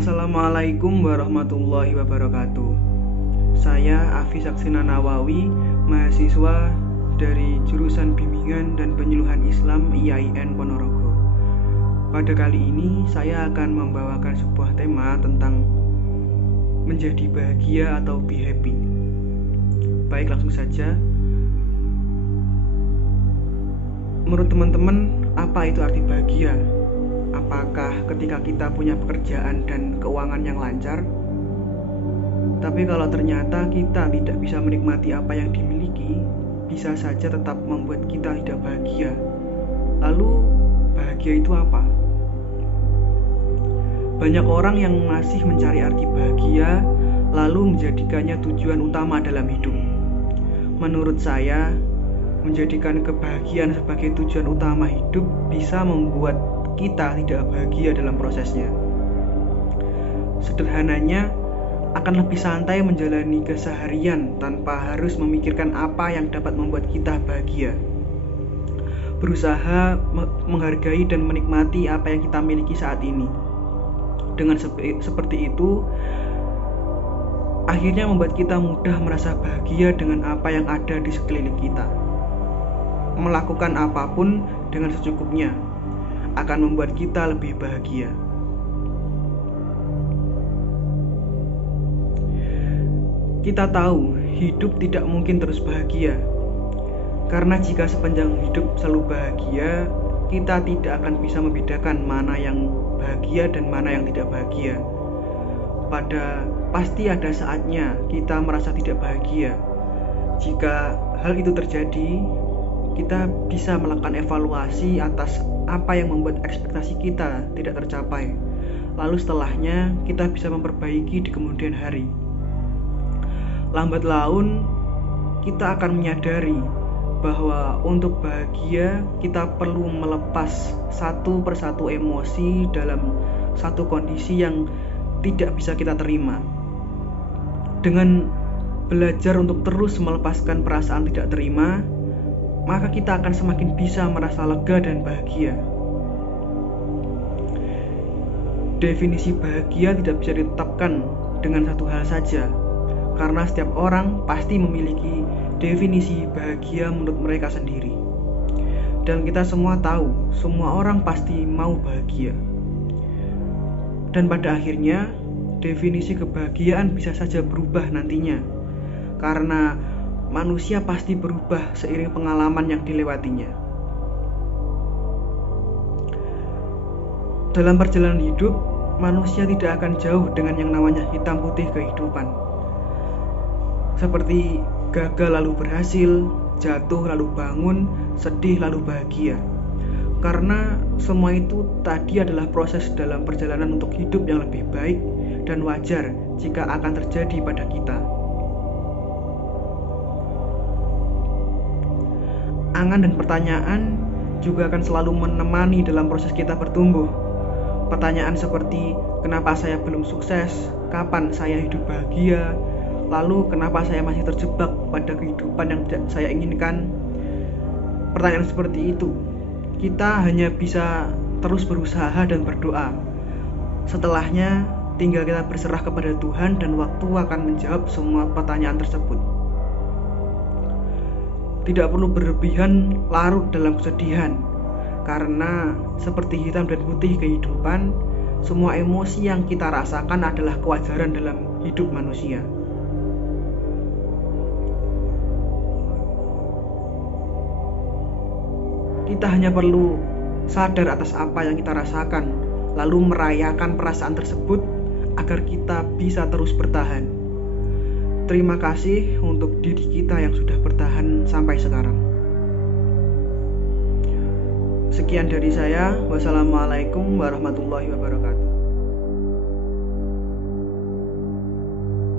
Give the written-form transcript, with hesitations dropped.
Assalamualaikum warahmatullahi wabarakatuh. Saya Afi Saksina Nawawi, mahasiswa dari jurusan Bimbingan dan Penyuluhan Islam IAIN Ponorogo. Pada kali ini saya akan membawakan sebuah tema tentang menjadi bahagia atau be happy. Baik, langsung saja. Menurut teman-teman, apa itu arti bahagia? Apakah ketika kita punya pekerjaan dan keuangan yang lancar? Tapi kalau ternyata kita tidak bisa menikmati apa yang dimiliki, bisa saja tetap membuat kita tidak bahagia. Lalu, bahagia itu apa? Banyak orang yang masih mencari arti bahagia, lalu menjadikannya tujuan utama dalam hidup. Menurut saya, menjadikan kebahagiaan sebagai tujuan utama hidup bisa membuat kita tidak bahagia dalam prosesnya. Sederhananya, akan lebih santai menjalani keseharian tanpa harus memikirkan apa yang dapat membuat kita bahagia. Berusaha menghargai dan menikmati apa yang kita miliki saat ini. Dengan seperti itu, akhirnya membuat kita mudah merasa bahagia dengan apa yang ada di sekeliling kita. Melakukan apapun dengan secukupnya akan membuat kita lebih bahagia. Kita tahu hidup tidak mungkin terus bahagia, karena jika sepanjang hidup selalu bahagia, kita tidak akan bisa membedakan mana yang bahagia dan mana yang tidak bahagia. Pasti ada saatnya kita merasa tidak bahagia. Jika hal itu terjadi, kita bisa melakukan evaluasi atas apa yang membuat ekspektasi kita tidak tercapai. Lalu setelahnya kita bisa memperbaiki di kemudian hari. Lambat laun kita akan menyadari bahwa untuk bahagia kita perlu melepas satu persatu emosi dalam satu kondisi yang tidak bisa kita terima. Dengan belajar untuk terus melepaskan perasaan tidak terima, maka kita akan semakin bisa merasa lega dan bahagia. Definisi bahagia tidak bisa ditetapkan dengan satu hal saja, karena setiap orang pasti memiliki definisi bahagia menurut mereka sendiri. Dan kita semua tahu, semua orang pasti mau bahagia. Dan pada akhirnya, definisi kebahagiaan bisa saja berubah nantinya, karena manusia pasti berubah seiring pengalaman yang dilewatinya. Dalam perjalanan hidup, manusia tidak akan jauh dengan yang namanya hitam putih kehidupan. Seperti gagal lalu berhasil, jatuh lalu bangun, sedih lalu bahagia. Karena semua itu tadi adalah proses dalam perjalanan untuk hidup yang lebih baik dan wajar jika akan terjadi pada kita. Angan dan pertanyaan juga akan selalu menemani dalam proses kita bertumbuh. Pertanyaan seperti, kenapa saya belum sukses? Kapan saya hidup bahagia? Lalu, kenapa saya masih terjebak pada kehidupan yang tidak saya inginkan? Pertanyaan seperti itu, kita hanya bisa terus berusaha dan berdoa. Setelahnya, tinggal kita berserah kepada Tuhan dan waktu akan menjawab semua pertanyaan tersebut. Tidak perlu berlebihan larut dalam kesedihan, karena seperti hitam dan putih kehidupan, semua emosi yang kita rasakan adalah kewajaran dalam hidup manusia. Kita hanya perlu sadar atas apa yang kita rasakan, lalu merayakan perasaan tersebut agar kita bisa terus bertahan. Terima kasih untuk diri kita yang sudah bertahan sampai sekarang. Sekian dari saya. Wassalamualaikum warahmatullahi wabarakatuh.